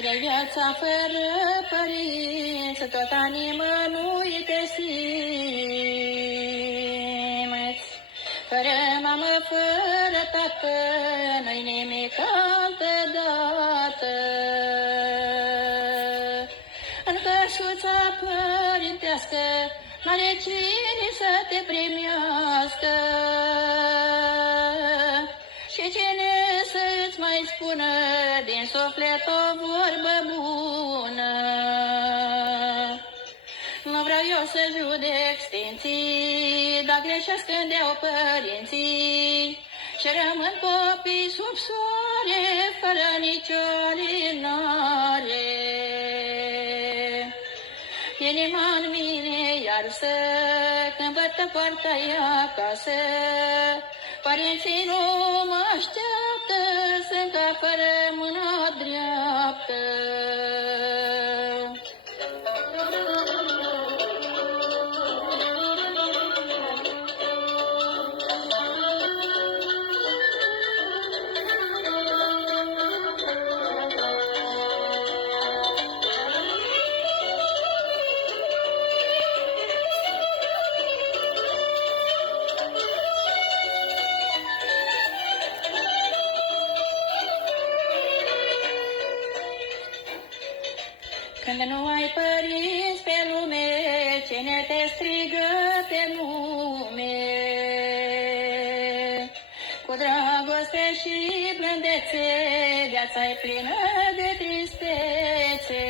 Grei viața fără părinți, tot animă nu-i te simți. Fără mamă, fără tată, nu-i nimic altă dată. În căsuța părintească n-are cine să te primească. Și cine să-ți mai spună din suflet o vorbă bună? Nu vreau eu să judec sfinții, dar greșesc când iau părinții și rămân copii sub soare, fără nicio linare. Inima în mine iarsă când văd poarta-i acasă. Părinții nu mă așteaptă, sunt ca fără mâna dreaptă. Când nu ai părinți pe lume, cine te strigă pe nume? Cu dragoste și blândețe, viața-i plină de tristețe.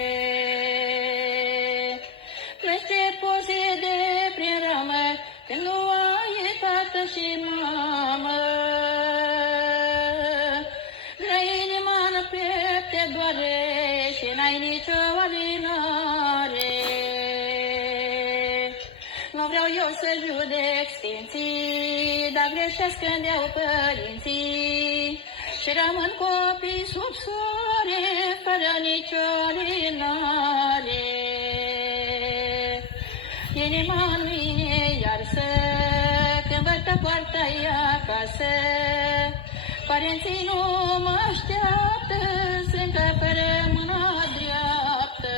Plângi ce poze de prin ramă, când nu ai tată și mamă. Grea inima în piept te doare și n-ai nicio alinare. Nu vreau eu să judec sfinții, dar greșesc când iau părinții și rămân copii sub soare, fără nicio alinare. Inima în mine iarsă când văd că poarta-i acasă. Părinții nu mă așteaptă, sunt ca fără mâna dreaptă.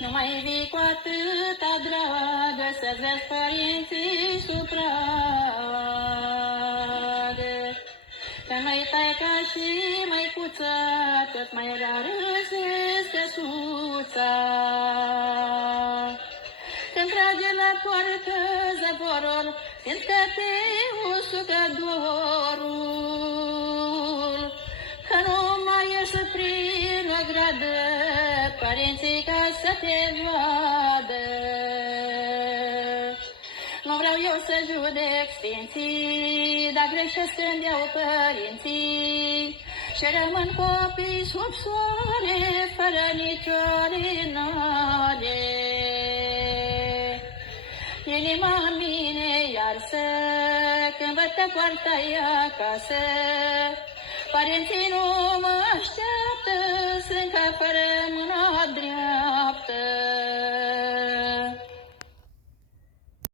Nu mai vii cu atâta dragă să-ți vezi părinții sub pragă. Că noi taica și măicuța, tot mai rar îți este suța. Când trage la poartă zăvorul, simt că te usucă dorul. Că nu mai ieși prin o gradă, părinții ca să te vadă. Nu vreau eu să judec sfinții, dar greșesc când iau părinții și rămân copii sub soare, fără nicio alinare. Inima în mine iarsă când văd că poarta-i acasă. Părinții